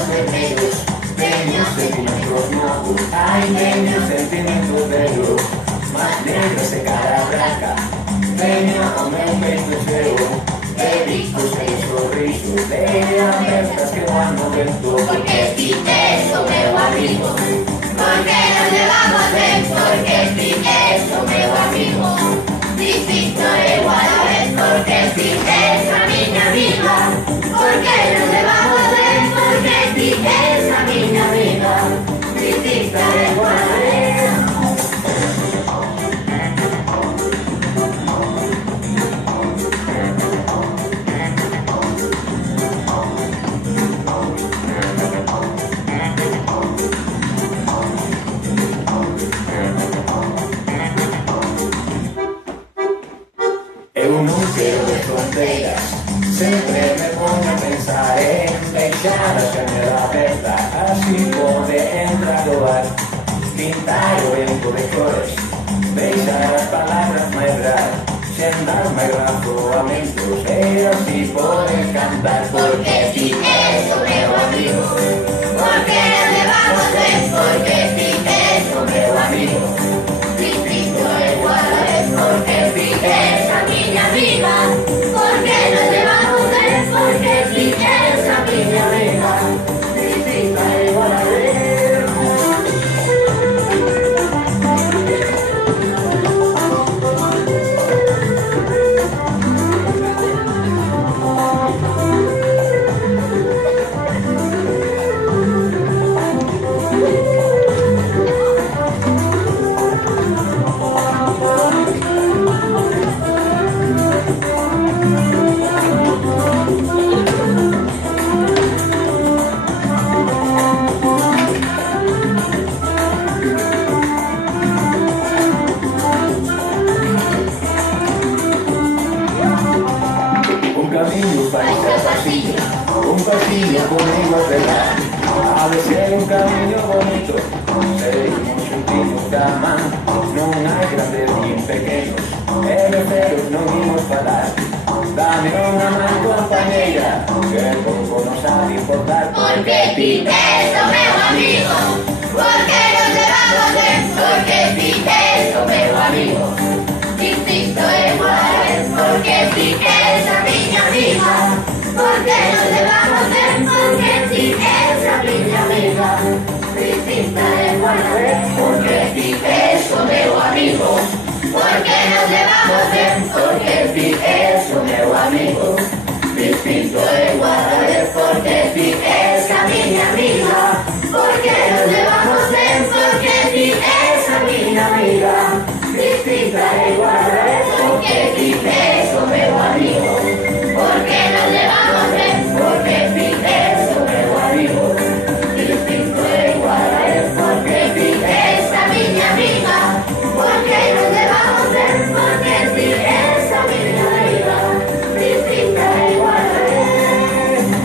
los vermelhos, meus sentimentos novos, ai, meus sentimentos velhos, mais negros e cara branca, venha ao meu peito seu, de ricos e sorrisos, de abertas que van no vento, Porque si eso, meu amigo, porque nos llevamos bien, porque si eso, meu amigo, distinto e igual a vez, porque si esa miña amiga, porque nos llevamos bien, porque si esa miña amiga, distinto e igual a vez. Eu non quero de fronteiras, sempre me pongo a pensar en deixar a xanela aberta, así pode entrar o ar, pintar o vento de cores, deixar as palabras medrar, sen dar máis razoamentos, e así podes cantar, Porque si eso, meu amigo, porque nos llevamos bien, porque si eso, meu amigo, distinto e igual a vez, porque si esa miña amiga, porque nos llevamos bien, porque si esa miña amiga, distinto e igual a vez. Un pasillo conmigo a pegar, ha de ser un camiño bonito, seremos xuntinos da man, non hai grandes nin pequenos, e de ceros non imos falar, dame unha man compañeira, que pouco nos ha de importar, Porque si eso, meu amigo, porque nos llevamos bien, porque si eso, meu amigo, distinto e igual a vez, porque si esa miña amiga, porque nos llevamos bien, porque si esa miña amiga, distinta e igual a vez, porque si eso, meu amigo, porque nos llevamos bien, porque si eso, meu amigo, distinto e igual a vez, porque